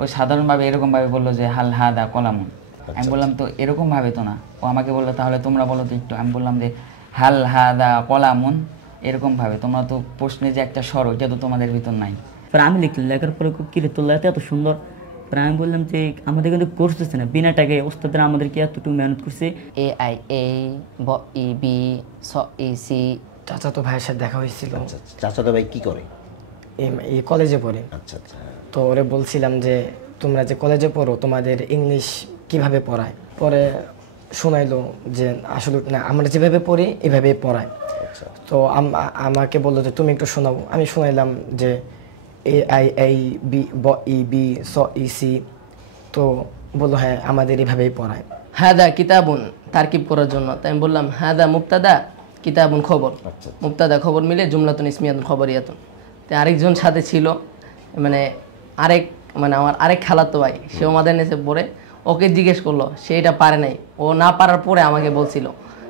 ওই সাধারণভাবে এরকমভাবে বললো যে হাল হাদা কলামুন। আমি বললাম তো এরকমভাবে তো না। ও আমাকে বললো তাহলে তোমরা বলো তো একটু। আমি বললাম যে হাল হাদা কলামুন এরকমভাবে। তোমরা তো প্রশ্নে যে একটা স্বর ওইটা তো তোমাদের ভিতর নাই। পরে আমি লিখলাম, লেখার পরে কিরে তোর লেখাটা এত সুন্দর। পরে আমি বললাম যে আমাদের কিন্তু করতেছে না বিনা টাকায়, ওস্তাদরা আমাদেরকে এতটুকু মেহনত করছে। এ আই এ ব ই বি স ই সি। চাচাতো ভাইয়ের সাথে দেখা হয়েছিল। চাচাতো ভাই কি করে? এই কলেজে পড়ে। আচ্ছা আচ্ছা। তো ওরে বলছিলাম যে তোমরা যে কলেজে পড়ো তোমাদের ইংলিশ কিভাবে পড়ায়। পরে শোনাইলো যে আসলে না, আমরা যেভাবে পড়ি এভাবেই পড়ায়। তো আমাকে বললো যে তুমি একটু শোনাও। আমি শোনাইলাম যে এ আই এই বি ব ই বি স ই সি। তো বললো হ্যাঁ আমাদের এভাবেই পড়ায়। হাদা কিতাবুন তারকিব করার জন্য। তাই আমি বললাম হাদা মুবতাদা কিতাবুন খবর। মুবতাদা খবর মিলে জুমলাতুন ইসমিয়াতুন খবরিয়াতুন। তাই আরেকজন সাথে ছিল, মানে আমার আরেক খালাতো ভাই, সেও আমাদের নিচে পড়ে। ওকে জিজ্ঞেস করলো, সে এটা পারে নাই। ও না পারার পরে আমাকে বলছিল।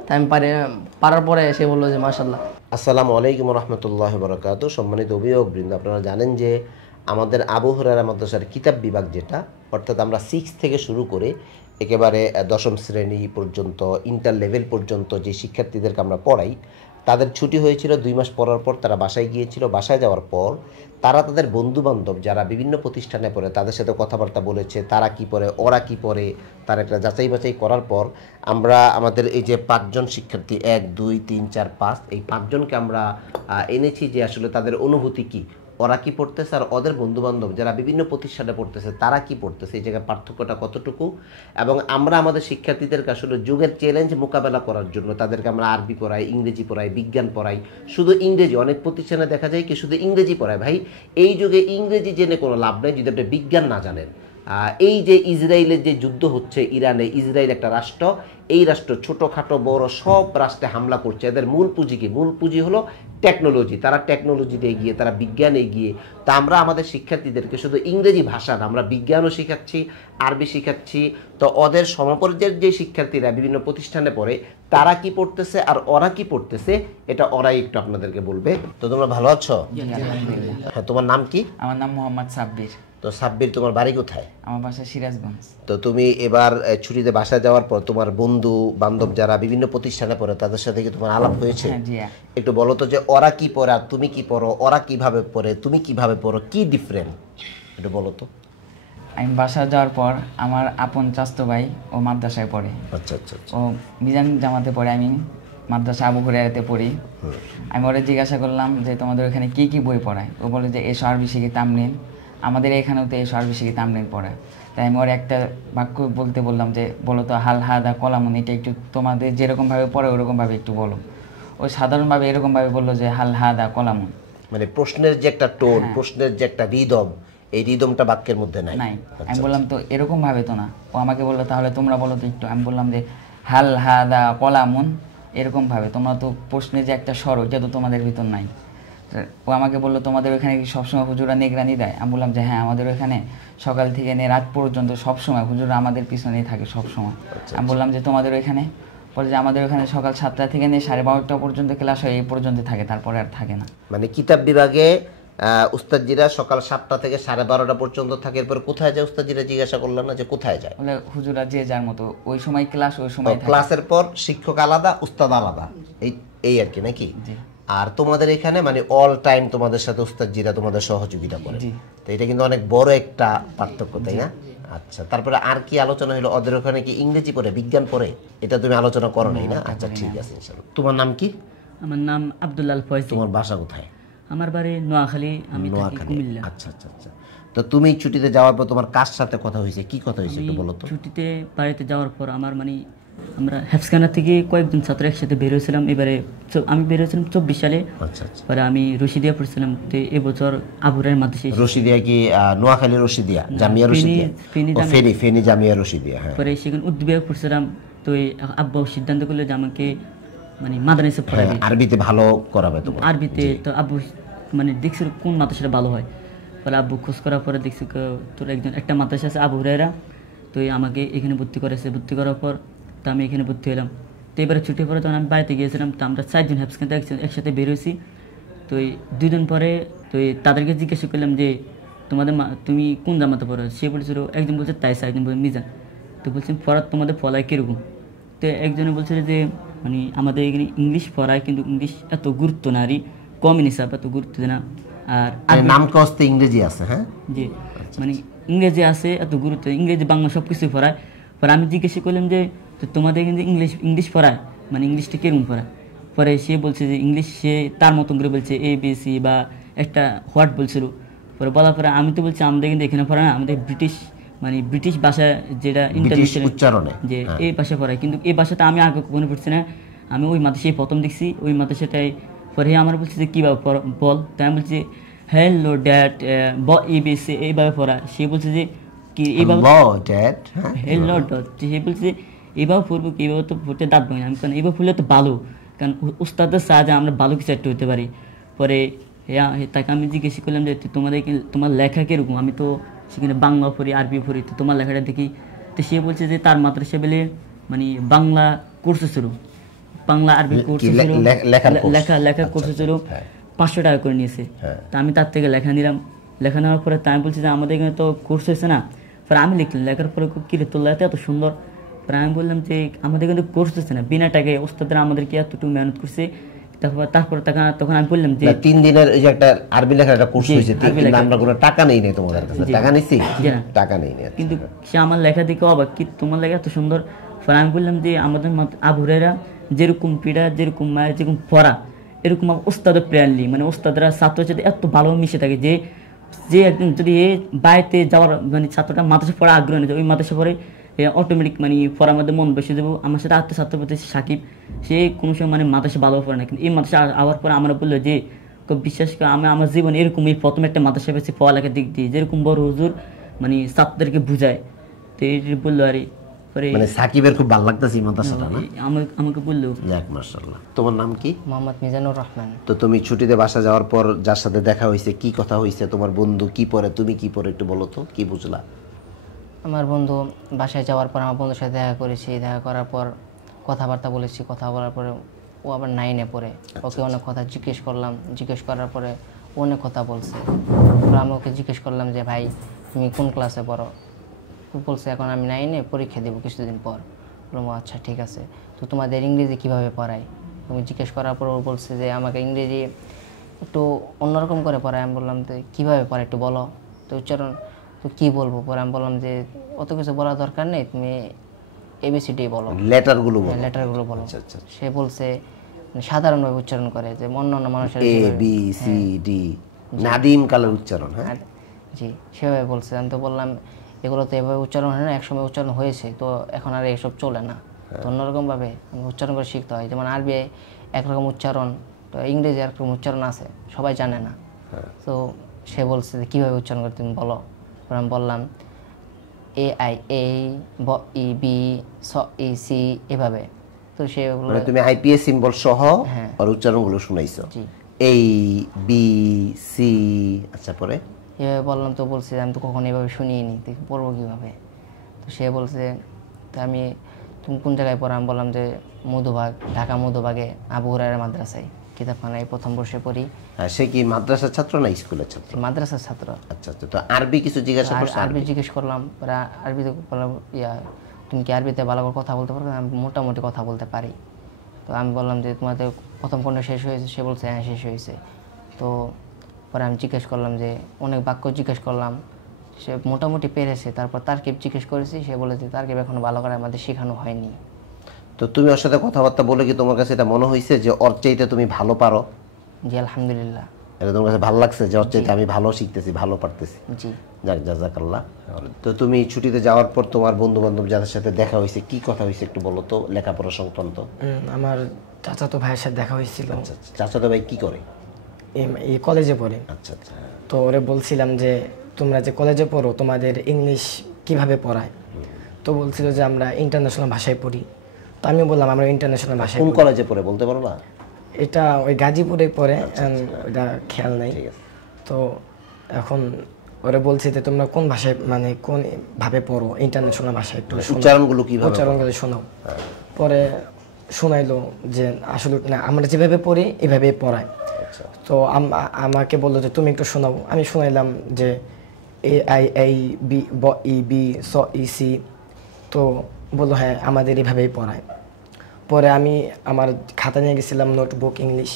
তাই আমি পারার পরে সে বললো যে মাশাআল্লাহ। আসসালামু আলাইকুম রহমতুল্লাহি ওয়া বারাকাতুহু। সম্মানিত অভিভাবকবৃন্দ, আপনারা জানেন যে আমাদের আবু হুরায়রা মাদ্রাসার কিতাব বিভাগ যেটা, অর্থাৎ আমরা 6 থেকে শুরু করে একেবারে 10ম শ্রেণী পর্যন্ত, ইন্টার লেভেল পর্যন্ত যে শিক্ষার্থীদেরকে আমরা পড়াই, তাদের ছুটি হয়েছিল 2 মাস পড়ার পর তারা বাসায় গিয়েছিল। বাসায় যাওয়ার পর তারা তাদের বন্ধুবান্ধব যারা বিভিন্ন প্রতিষ্ঠানে পড়ে তাদের সাথে কথাবার্তা বলেছে, তারা কি পড়ে, ওরা কি পড়ে, তার একটা যাচাই বাছাই করার পর আমরা আমাদের এই যে 5 জন শিক্ষার্থী, 1 2 3 4 5, এই 5 জনকে আমরা এনেছি যে আসলে তাদের অনুভূতি কি, ওরা কি পড়তেছে আর ওদের বন্ধুবান্ধব যারা বিভিন্ন প্রতিষ্ঠানে পড়তেছে তারা কি পড়তেছে, এই জায়গায় পার্থক্যটা কতটুকু। এবং আমরা আমাদের শিক্ষার্থীদেরকে আসলে যুগের চ্যালেঞ্জ মোকাবেলা করার জন্য তাদেরকে আমরা আরবি পড়াই, ইংরেজি পড়াই, বিজ্ঞান পড়াই। শুধু ইংরেজি, অনেক প্রতিষ্ঠানে দেখা যায় কি শুধু ইংরেজি পড়ায়। ভাই, এই যুগে ইংরেজি জেনে কোনো লাভ নেই যদি আপনি বিজ্ঞান না জানেন। এই যে ইসরায়েলের যে যুদ্ধ হচ্ছে ইরানে, ইসরায়েল একটা রাষ্ট্র, এই রাষ্ট্র ছোটোখাটো বড় সব রাষ্ট্রে হামলা করছে। এদের মূল পুঁজি কি? মূল পুঁজি হলো টেকনোলজি। তারা টেকনোলজিতে এগিয়ে, তারা বিজ্ঞানে এগিয়ে। তা আমরা আমাদের শিক্ষার্থীদেরকে শুধু ইংরেজি ভাষা না, আমরা বিজ্ঞানও শেখাচ্ছি, আরবি শেখাচ্ছি। তো ওদের সমপর্যায়ের যে শিক্ষার্থীরা বিভিন্ন প্রতিষ্ঠানে পড়ে তারা কি পড়তেছে আর ওরা কি পড়তেছে এটা ওরাই একটু আপনাদেরকে বলবে। তো তোমরা ভালো আছো? হ্যাঁ, তোমার নাম কি? আমার নাম মোহাম্মদ সাব্বির। তো সাব্বির, তোমার বাড়ি কোথায়? আমার বাসা সিরাজগঞ্জ। তো তুমি এবার ছুটিতে বাসায় যাওয়ার পর তোমার বন্ধু বান্ধব যারা বিভিন্ন প্রতিষ্ঠানে পড়ে তাদের সাথে কি তোমার আলাপ হয়েছে? একটু বলো তো যে ওরা কি পড়ে আর তুমি কি পড়ো, ওরা কিভাবে পড়ে, তুমি কিভাবে পড়ো, কি ডিফারেন্ট একটু বলো তো। আমি বাসা যাওয়ার পর আমার আপন চাচতো ভাই ও মাদ্রাসায় পড়ে। আচ্ছা আচ্ছা। ও মিজান জামাতে পড়ে, আমি মাদ্রাসা আবু হুরায়রাতে পড়ি। আমি ওরা জিজ্ঞাসা করলাম যে তোমাদের ওখানে কি কি বই পড়ায়। ও বলে যে এসো আরবি শিখি তামরিন। আমাদের এখানেও তো এসো আরবি শিখি তামরিন পড়ায়। তাই আমি ওর একটা বাক্য বলতে বললাম যে বলো তো হাল হাদা কলামুন এটা একটু তোমাদের যেরকমভাবে পড়ে ওরকমভাবে একটু বলো। ও সাধারণভাবে এরকমভাবে বললো যে হাল হাদা কলামুন। মানে প্রশ্নের যে একটা টোন, প্রশ্নের যে একটা রিদম, এই রিদমটা বাক্যের মধ্যে নাই। আমি বললাম তো এরকমভাবে তো না। ও আমাকে বললো তাহলে তোমরা বলো তো একটু। আমি বললাম যে হাল হাদা কলামুন এরকমভাবে। তোমরা তো প্রশ্নে যে একটা স্বর ওইটা তো তোমাদের ভিতর নাই। ও আমাকে বললো তোমাদের ওখানে কি সবসময় হুজুরা নিগরানি দেয়? আমি বললাম যে হ্যাঁ, আমাদের ওখানে সকাল থেকে নিয়ে রাত পর্যন্ত সবসময় হুজুরা আমাদের পিছনেই থাকে সবসময়। আমি বললাম যে তোমাদের ওইখানে? পরে যে আমাদের ওখানে সকাল 7টা থেকে নিয়ে 12:30 পর্যন্ত ক্লাস হয়, এই পর্যন্ত থাকে, তারপরে আর থাকে না। মানে কিতাব বিভাগে উস্তাদজিরা সকাল 7টা থেকে 12:30 পর্যন্ত থাকে। এরপর কোথায় যায় উস্তাদজিরা জিজ্ঞাসা করলেন না যে কোথায় যায়? বলে হুজুরা যে যার মতো ওই সময় ক্লাস, ওই সময় ক্লাসের পর শিক্ষক আলাদা, উস্তাদ আলাদা, এই আর কি নাকি? আর তোমাদের এখানে মানে অল টাইম তোমাদের সাথে উস্তাদজিরা তোমাদের সহযোগিতা করে। তো এটা কিন্তু অনেক বড় একটা পার্থক্য, তাই না? আচ্ছা, তারপরে আর কি আলোচনা হলো? ওদের ওখানে কি ইংরেজি পড়ে, বিজ্ঞান পড়ে? এটা তুমি আলোচনা করো নাই না? আচ্ছা ঠিক আছে, ইনশাআল্লাহ। তোমার নাম কি? আমার নাম আব্দুল্লাহ ফয়জি। তোমার বাসা কোথায়? আমার বাড়ি নোয়াখালী, আমি থাকি কুমিল্লা। আচ্ছা আচ্ছা আচ্ছা। তো তুমি ছুটিতে যাওয়ার পর তোমার কার সাথে কথা হয়েছে, কি কথা হয়েছে একটু বলো তো। ছুটিতে বাড়িতে যাওয়ার পর আমার আমরা হেফসখানা থেকে কয়েকজন ছাত্র একসাথে বের হয়েছিলাম। এবারে আমি বের হয়েছিলাম 24 সালে। আচ্ছা আচ্ছা। পরে আমি রশিদিয়া পড়ছিলাম। তো এবছর আবুরায়ের মাদ্রাসায়। রশিদিয়া কি নোয়াখালী রশিদিয়া, জামিয়া রশিদিয়া? ফেনী জামিয়া রশিদিয়া। হ্যাঁ। পরে সেখানে উদ্দিবিয়া পড়ছিলাম। তো আব্বা সিদ্ধান্ত করলো যে আমাকে মাদানিসে পড়াবে, আরবিতে ভালো করাবে তোমার। আরবিতে তো আব্বু দেখছিল কোন মাদ্রাসাটা ভালো হয়। পরে আব্বু খোঁজ করার পরে দেখছি তোর একটা মাদ্রাসা আছে আবু হুরায়রা, তো আমাকে এখানে ভর্তি করেছে। ভর্তি করার পর তো আমি এখানে ভর্তি হলাম। তো এবারে ছুটি পরে তখন আমি বাড়িতে গিয়েছিলাম। তো আমরা 4 জন হেফসখানা একসাথে বের হয়েছি। তো 2 দিন পরে তো তাদেরকে জিজ্ঞাসা করলাম যে তুমি কোন জামাতে পড়ো? সে বলছিল, একজন বলছে তাইসা, একজন বলছে মিজান। তো বলছেন ফরাত তোমাদের পড়ায় কীরকম? তো একজনে বলছিল যে মানে আমাদের এখানে ইংলিশ পড়ায়, কিন্তু ইংলিশ এত গুরুত্ব না, আর কমই নিসাব, এত গুরুত্ব দেয় না। আর নাম কস্তে ইংরেজি আছে, হ্যাঁ জি, মানে ইংরেজি আছে, এত গুরুত্ব, ইংরেজি বাংলা সব কিছুই পড়ায়। পরে আমি জিজ্ঞাসা করলাম যে তো তোমাদের এখানে ইংলিশ পড়ায়, মানে ইংলিশটা কীরকম পড়ায়? পরে সে বলছে যে ইংলিশ, সে তার মতন করে বলছে ABC বা একটা হোয়াট বলছিল। পরে বলার পরে আমি তো বলছি আমাদের কিন্তু এখানে পড়ায় না, আমাদের ব্রিটিশ ভাষা, যেটা ইন্টারন্যাশনাল উচ্চারণে যে এই ভাষা পড়ায়, কিন্তু এই ভাষাটা আমি আগে কখনো পড়ছি না। আমি ওই মাদ্রাসায় প্রথম দেখছি, ওই মাদ্রাসাটাই। পরে আমার বলছে যে কীভাবে বল? তাই আমি বলছি হ্যালো ড্যাড, ABC এইভাবে পড়া। সে বলছে যে কি এইভাবে হ্যালো ডট, সে বলছে যে এইভাবে পড়বো কি, এইভাবে তো পড়তে দাঁত ভাঙে। আমি কারণ এইভাবে পড়লে তো ভালো, কারণ উস্তাদের সাহায্যে আমরা ভালো কিছু একটা হতে পারি। পরে তাকে আমি জিজ্ঞেস করলাম যে তোমার লেখা কীরকম? আমি তো সেখানে বাংলা পড়ি, আরবি পড়ি, তো তোমার লেখাটা দেখি। তো সে বলছে যে তার মাদ্রাসা বলে মানে বাংলা কোর্সে ছিল, বাংলা আরবি কোর্সে ছিল, লেখা কোর্সে ছিল, 500 টাকা করে নিয়েছে। তা আমি তার থেকে লেখা নিলাম। লেখা নেওয়ার পরে তাই আমি বলছি যে আমাদের এখানে তো কোর্স হয়েছে না। পরে আমি লিখলাম, লেখার পরে কিরে তোর লেখাটা এত সুন্দর। পরে আমি বললাম যে আমাদের কিন্তু কোর্স হচ্ছে না, বিনা টাকায় ওস্তাদরা আমাদেরকে এতটুকু মেহনত করছে। তারপর তখন আমি বললাম যে 3 দিনের ওই যে একটা আরবি লেখার একটা কোর্স হয়েছে, কিন্তু আমরা কোনো টাকা নেই নাই তোমাদের কাছে। টাকা নিছি? টাকা নেই নাই। কিন্তু সে আমার লেখা দেখে অবাক, কি তোমার লেখা এত সুন্দর। পরে আমি বললাম যে আমাদের আবু হুরায়রা যেরকম পীড়া, যেরকম মায়ের, যেরকম পড়া, এরকম ওস্তাদের প্রেয়ারলি, মানে ওস্তাদরা ছাত্রের সাথে এত ভালো মিশে থাকে যে একদম যদি বাড়িতে যাওয়ার মানে ছাত্রটা মাদ্রাসা পড়া আগ্রহ নেই, ওই মাদ্রাসা পড়ে অটোমেটিক মানে পড়ার মধ্যে মন বসে যাবো। আমার সাথে আত্মীয় ছাত্র পড়তে সাকিব, সে কোনো সময় মানে মাদ্রাসা ভালো পড়ে না, কিন্তু এই মাদ্রাসা আওয়ার পরে আমরা বললো যে বিশ্বাস করে আমি আমার জীবনে এরকম এই প্রথম একটা মাদ্রাসা পেয়েছি পড়ালেখার দিক দিয়ে, যেরকম বড় হুজুর মানে ছাত্রদেরকে বুঝায়। তো এই বললো আর পরে মানে সাকিবের খুব ভালো লাগতেছে এই মাদ্রাসাটা না? আমাকে বললো। যাক মাশাআল্লাহ। তোমার নাম কি? মোহাম্মদ মিজানুর রহমান। তো তুমি ছুটিতে বাসা যাওয়ার পর যার সাথে দেখা হয়েছে, কি কথা হয়েছে? তোমার বন্ধু কি পড়ে, তুমি কি পড়ে, একটু বলো তো, কি বুঝলা? আমার বন্ধু বাসায় যাওয়ার পর আমার বন্ধুর সাথে দেখা করেছি, দেখা করার পর কথাবার্তা বলেছি, কথা বলার পরে ও আবার 9-এ পড়ে। ওকে অনেক কথা জিজ্ঞেস করলাম, জিজ্ঞেস করার পরে ও অনেক কথা বলছে। তো আমি ওকে জিজ্ঞেস করলাম যে ভাই তুমি কোন ক্লাসে পড়ো? ও বলছে এখন আমি 9-এ, পরীক্ষা দেবো কিছুদিন পর। বললাম আচ্ছা ঠিক আছে, তো তোমাদের ইংরেজি কীভাবে পড়ায়? তুমি জিজ্ঞেস করার পর ও বলছে যে আমাকে ইংরেজি একটু অন্যরকম করে পড়ায়। আমি বললাম তো কীভাবে পড়ায় একটু বলো। তো উচ্চারণ তো কী বলবো? পরে আমি বললাম যে অত কিছু বলার দরকার নেই, তুমি ABCD বলো, লেটারগুলো বলো। সে বলছে সাধারণভাবে উচ্চারণ করে, যে অন্যান্য মানুষের ABCD নাদিম কালের উচ্চারণ। হ্যাঁ জি, সেভাবে বলছে। আমি তো বললাম এগুলো তো এভাবে উচ্চারণ হয় না, একসময় উচ্চারণ হয়েছে, তো এখন আর এইসব চলে না, তো অন্যরকমভাবে উচ্চারণ করে শিখতে হয়। যেমন আরবি একরকম উচ্চারণ, তো ইংরেজি একরকম উচ্চারণ আছে, সবাই জানে না। তো সে বলছে যে কীভাবে উচ্চারণ করে তুমি বলো। আমি বললাম AIA BEC এভাবে। তো সে তুমি IPS সিম্বল সহ আর উচ্চারণগুলো শুনাইছো? ABC। আচ্ছা পরে এভাবে বললাম। তো বলছে আমি তো কখনো এভাবে শুনিনি, পড়বো কীভাবে? তো সে বলছে তো তুমি কোন জায়গায় পড়ো? আমি বললাম যে মধুবাগ, ঢাকা মধুবাগে আবু হুরায়রা মাদ্রাসায় কিতাবখানায় প্রথম বর্ষে পড়ি। সে কি মাদ্রাসার ছাত্র না স্কুলের ছাত্র? মাদ্রাসার ছাত্র। আচ্ছা আচ্ছা। তো আরবি কিছু জিজ্ঞাসা করছো? আরবি জিজ্ঞেস করলাম। আরবিতে বললাম তুমি কি আরবিতে ভালো করে কথা বলতে পারো? আমি মোটামুটি কথা বলতে পারি। তো আমি বললাম যে তোমাদের প্রথম খণ্ড শেষ হয়েছে? সে বলছে হ্যাঁ শেষ হয়েছে। তো পরে আমি জিজ্ঞেস করলাম যে অনেক বাক্য জিজ্ঞেস করলাম, সে মোটামুটি পেরেছে। তারপর তারকিব জিজ্ঞেস করেছি, সে বলেছে তারকিব এখনো ভালো করে আমাদের শেখানো হয়নি। তো তুমি ওর সাথে কথাবার্তা বলে কি তোমার কাছে এটা মনে হয়েছে যে ওর চাইতে তুমি ভালো পারো? জি আলহামদুলিল্লাহ। এটা তোমার কাছে ভালো লাগছে যে ওর চাইতে আমি ভালো শিখতেছি, ভালো পারতেছি? জি। যাক জাযাকাল্লাহ। তো তুমি ছুটিতে যাওয়ার পর তোমার বন্ধু বান্ধব যাদের সাথে দেখা হয়েছে, কি কথা হয়েছে একটু বলো তো, লেখাপড়া সংক্রান্ত? আমার চাচাতো ভাইয়ের সাথে দেখা হয়েছিল। চাচাতো ভাই কি করে? এই কলেজে পড়ে। আচ্ছা আচ্ছা। তো ওরে বলছিলাম যে তোমরা যে কলেজে পড়ো তোমাদের ইংলিশ কিভাবে পড়ায়? তো বলছিল যে আমরা ইন্টারন্যাশনাল ভাষায় পড়ি। তো আমি বললাম আমরা ইন্টারন্যাশনাল ভাষায়। কোন কলেজে পড়ে বলতে পারো না? এটা ওই গাজীপুরে পড়ে, ওটা খেয়াল নেই। তো এখন ওরা বলছে যে তোমরা কোন ভাষায় মানে কোন ভাবে পড়ো ইন্টারন্যাশনাল ভাষায়, একটু উচ্চারণগুলো কিভাবে? উচ্চারণগুলো শোনাও। পরে শোনাইলো যে আসলে না আমরা যেভাবে পড়ি এভাবেই পড়ায়। তো আমাকে বললো যে তুমি একটু শোনাও। আমি শোনাইলাম যে AIAB EB EC, তো বললো হ্যাঁ আমাদের এভাবেই পড়ায়। পরে আমি আমার খাতা নিয়ে গেছিলাম, নোটবুক ইংলিশ,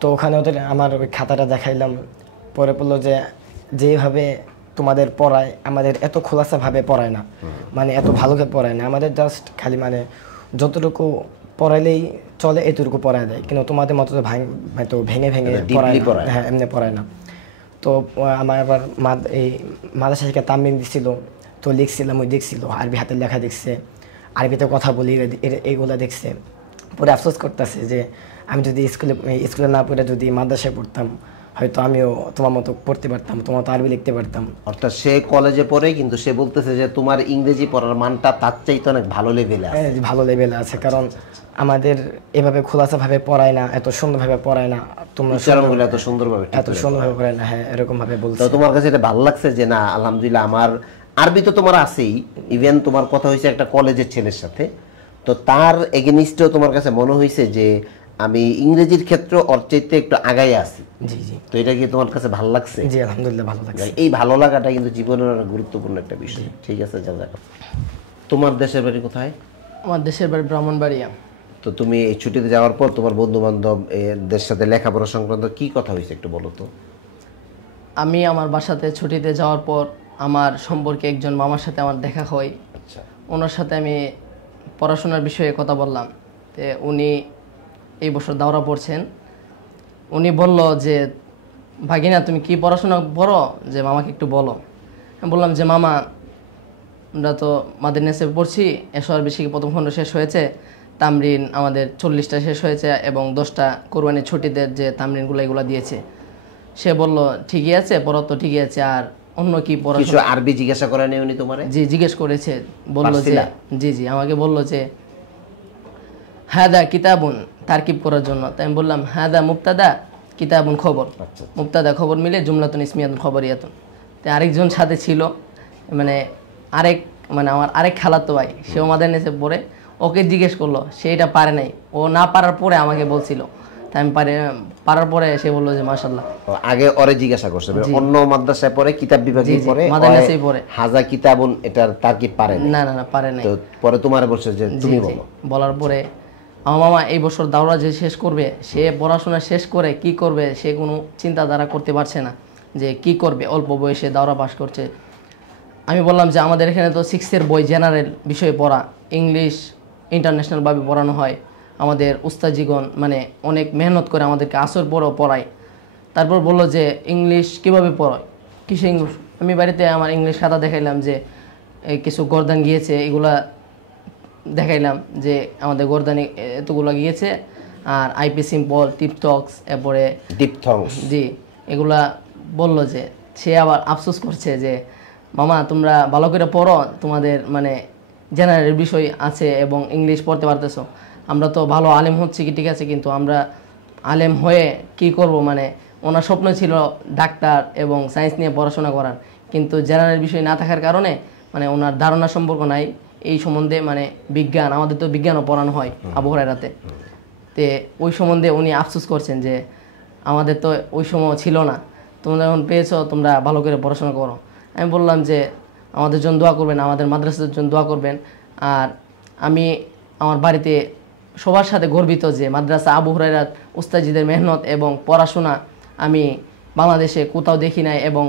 তো ওখানে ওদের আমার ওই খাতাটা দেখাইলাম। পরে বললো যে যেভাবে তোমাদের পড়ায় আমাদের এত খোলাসাভাবে পড়ায় না, মানে এত ভালোভাবে পড়ায় না, আমাদের জাস্ট খালি মানে যতটুকু পড়াইলেই চলে এতটুকু পড়ায় দেয়, কিন্তু তোমাদের মতো তো ভেঙে ভেঙে পড়ায় না। হ্যাঁ, এমনি পড়ায় না। তো আমার আবার এই মাদ্রাসা থেকে তামিম দিছিল, তো লিখছিলাম, ওই দেখছিল আরবি হাতের লেখা দেখছে, আরবিতে কথা বলি এইগুলো দেখছে। পরে আফসোস করতেছে যে আমি যদি স্কুলে না পড়ে যদি মাদ্রাসায় পড়তাম, হয়তো আমিও তোমার মতো পড়তে পারতাম, তোমার মতো আরবি লিখতে পারতাম। অর্থাৎ সে কলেজে পড়ে, কিন্তু সে বলতেছে যে তোমার ইংরেজি পড়ার মানটা তার চাইতে অনেক ভালো লেভেলে আছে। ভালো লেভেলে আছে, কারণ আমাদের এভাবে খোলাসাভাবে পড়ায় না, এত সুন্দরভাবে পড়ায় না, তোমরা উচ্চারণগুলো এত সুন্দরভাবে পড়ায় না। হ্যাঁ, এরকম ভাবে বলছো। তো তোমার কাছে এটা ভালো লাগছে যে না আলহামদুলিল্লাহ, আমার আরবি তো তোমার আছেই, ইভেন তোমার কথা হয়েছে একটা কলেজের ছেলের সাথে, তো তার এগেনিস্টেও তোমার কাছে মনে হয়েছে যে আমি ইংরেজির ক্ষেত্রে ওর চাইতে একটু আগাই আছি। জি জি। তো এটা কি তোমার কাছে ভালো লাগছে? জি আলহামদুলিল্লাহ ভালো লাগছে। এই ভালো লাগাটা কিন্তু জীবনের অনেক গুরুত্বপূর্ণ একটা বিষয়। ঠিক আছে, যাক। তোমার দেশের বাড়ি কোথায়? আমার দেশের বাড়ি ব্রাহ্মণবাড়িয়া। তো তুমি এই ছুটিতে যাওয়ার পর তোমার বন্ধু বান্ধব এদের সাথে লেখাপড়া সংক্রান্ত কি কথা হয়েছে একটু বলো তো। আমি আমার বাসাতে ছুটিতে যাওয়ার পর আমার সম্পর্কে একজন মামার সাথে আমার দেখা হয়। আচ্ছা। ওনার সাথে আমি পড়াশোনার বিষয়ে কথা বললাম। তো উনি এই বছর দাওরা পড়ছেন। উনি বলল যে ভাগিনা তুমি কি পড়াশোনা পড়ো, যে মামাকে একটু বলো। আমি বললাম যে মামা আমরা তো মাদারনেসে পড়ছি, এসর বেশি প্রথম খণ্ড শেষ হয়েছে, তামরিন আমাদের 40টা শেষ হয়েছে এবং 10টা কোরবানির ছুটিদের যে তামরিনগুলো এগুলো দিয়েছে। সে বলল ঠিকই আছে, পড়ো তো ঠিকই আছে, আর অন্য কি কিছু পড়াশোনা? আরবি জিজ্ঞাসা করে নেই উনি তোমারে? জি জিজ্ঞেস করেছে, বলল যে পারছিলা? জি জি, আমাকে বলল যে হাদা কিতাবুন তারকিব করার জন্য। তাই আমি বললাম হাদা মুবতাদা কিতাবুন খবর। আচ্ছা। মুবতাদা খবর মিলে জুমলাতুন ইসমিয়াতুন খবরিয়াতুন। তো আরেকজন সাথে ছিল, মানে আমার আরেক খালাতো ভাই, সেও মাদারনেসে পড়ে। ওকে জিজ্ঞেস করলো, সে এটা পারে নাই, ও না পারার পরে আমাকে বলছিল। তাই আমি পারার পরে সে বললো যে মাশাআল্লাহ। আগে ওরে জিজ্ঞাসা করছে, অন্য মাদ্রাসায় পড়ে, কিতাব বিভাগে পড়ে, মাদারনেসেই পড়ে। হাজা কিতাবুন এটার তারকিব পারে না না না, পারে নাই। তো পরে তোমারে বলছে যে তুমি জি, জি। বলো। বলার পরে আমার মামা এই বছর দাওরা যে শেষ করবে, সে পড়াশোনা শেষ করে কি করবে সে কোনো চিন্তাধারা করতে পারছে না, যে কি করবে। অল্প বয়সে দাওরা পাস করছে। আমি বললাম যে আমাদের এখানে তো 6-এর বই জেনারেল বিষয়ে পড়া, ইংলিশ ইন্টারন্যাশনালভাবে পড়ানো হয়। আমাদের উস্তাজিগণ মানে অনেক মেহনত করে আমাদেরকে আসর পরেও পড়ায়। তারপর বললো যে ইংলিশ কীভাবে পড়ায়, কিসে ইংলিশ। আমি বাড়িতে আমার ইংলিশ খাতা দেখাইলাম যে কিছু গর্দান গিয়েছে, এগুলা দেখাইলাম যে আমাদের গর্দানে এতগুলো গিয়েছে, আর আইপি সিম্পল, টিপটক্স, এরপরে ডিপথংস। জি, এগুলা বললো। যে সে আবার আফসোস করছে যে মামা তোমরা ভালো করে পড়ো, তোমাদের মানে জেনারেল বিষয় আছে এবং ইংলিশ পড়তে পারতেছো। আমরা তো ভালো আলেম হচ্ছি কি ঠিক আছে, কিন্তু আমরা আলেম হয়ে কি করব, মানে ওনার স্বপ্ন ছিল ডাক্তার এবং সায়েন্স নিয়ে পড়াশোনা করার, কিন্তু জেনারেল বিষয় না থাকার কারণে মানে ওনার ধারণা সম্পর্ক নাই এই সম্বন্ধে। মানে বিজ্ঞান, আমাদের তো বিজ্ঞানও পড়ানো হয় আবু হুরায়রাতে। তে ওই সম্বন্ধে উনি আফসোস করছেন যে আমাদের তো ওই সময় ছিল না, তোমরা যখন পেয়েছো তোমরা ভালো করে পড়াশোনা করো। আমি বললাম যে আমাদের জন্য দোয়া করবেন, আমাদের মাদ্রাসার জন্য দোয়া করবেন। আর আমি আমার বাড়িতে সবার সাথে গর্বিত যে মাদ্রাসা আবু হুরায়রা উস্তাজিদের মেহনত এবং পড়াশোনা আমি বাংলাদেশে কোথাও দেখি নাই। এবং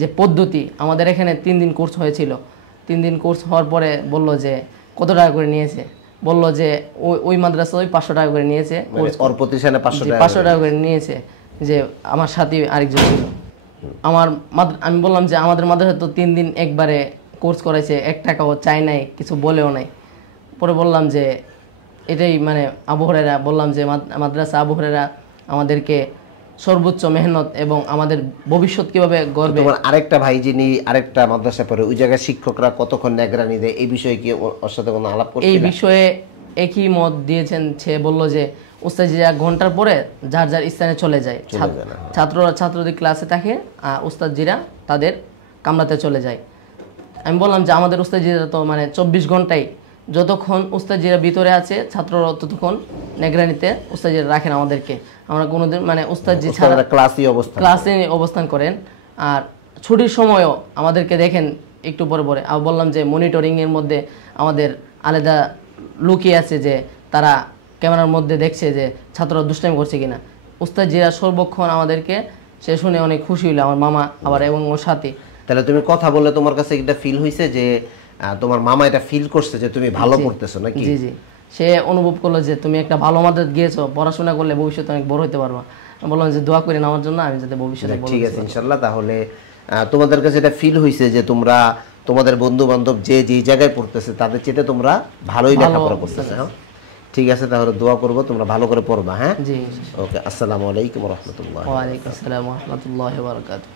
যে পদ্ধতি, আমাদের এখানে 3 দিন কোর্স হয়েছিল। 3 দিন কোর্স হওয়ার পরে বলল যে কত টাকা করে নিয়েছে, বলল যে ওই মাদ্রাসায় 500 টাকা করে নিয়েছে, ওর প্রতিষ্ঠানে 500 টাকা করে নিয়েছে। যে আমার সাথে আরেকজন ছিল আমি বললাম যে আমাদের মাদ্রাসায় তো 3 দিন একবারে কোর্স করাইছে, 1 টাকাও চাই নাই, কিছু বলেও নাই। পরে বললাম যে এটাই মানে আবু হুরায়রা, বললাম যে মাদ্রাসা আবু হুরায়রা আমাদেরকে সর্বোচ্চ মেহনত এবং আমাদের ভবিষ্যৎ কিভাবে গড়বে। তোমার আরেকটা ভাই যিনি আরেকটা মাদ্রাসায় পড়ে, ওই জায়গায় শিক্ষকরা কতক্ষণ নেগরানি দেয়, এই বিষয়ে কি ওর সাথে কোনো আলাপ করছিলা? এই বিষয়ে একই মত দিয়েছেন। সে বলল যে উস্তাদিরা ঘন্টার পরে যার যার স্থানে চলে যায়, ছাত্ররা ছাত্রদের ক্লাসে থাকে আর উস্তাদজিরা তাদের কামরাতে চলে যায়। আমি বললাম যে আমাদের উস্তাদজিরা তো মানে 24 ঘন্টাই, যতক্ষণ উস্তাদজিরা ভিতরে আছে ছাত্ররা ততক্ষণ নেগরানিতে উস্তাদজিরা রাখেন আমাদেরকে। আমরা কোনোদিন মানে উস্তাদজি ছাড়া ক্লাসে অবস্থান অবস্থান করেন। আর ছুটির সময়ও আমাদেরকে দেখেন একটু পরে পরে। আর বললাম যে মনিটরিংয়ের মধ্যে আমাদের আলাদা লুকিয়ে আছে, যে তারা ক্যামেরার মধ্যে দেখছে যে ছাত্ররা দুষ্টামি করছে কিনা। উস্তাদ জিয়া সর্বক্ষণ আমাদেরকে, সে শুনে অনেক খুশি হইলো, আমার মামা আবার এবং ওর সাথে। তাহলে তুমি কথা বললে তোমার কাছে এটা ফিল হয়েছে যে তোমার মামা এটা ফিল করছে যে তুমি ভালো পড়তেছো নাকি? জি জি, সে অনুভব করলো যে তুমি একটা ভালো মাদ্রাসায় গিয়েছো, পড়াশোনা করলে ভবিষ্যতে অনেক বড় হতে পারবা। আমি বললাম যে দোয়া করেন আমার জন্য, আমি যাতে ভবিষ্যতে বড় ঠিক হতে আছে পারি। ইনশাল্লাহ। তাহলে তোমাদের কাছে এটা ফিল হয়েছে যে তোমরা তোমাদের বন্ধু বান্ধব যে যেই জায়গায় পড়তেছে তাদের চেয়ে তোমরা ভালোই লেখাপড়া করতেছে। হ্যাঁ ঠিক আছে, তাহলে দোয়া করবো তোমরা ভালো করে পড়বা। হ্যাঁ জি, ওকে, আসসালামু আলাইকুম রহমতুল্লাহ। ওয়ালাইকুম আসসালাম ওয়া রাহমাতুল্লাহি ওয়া বারাকাতুহু।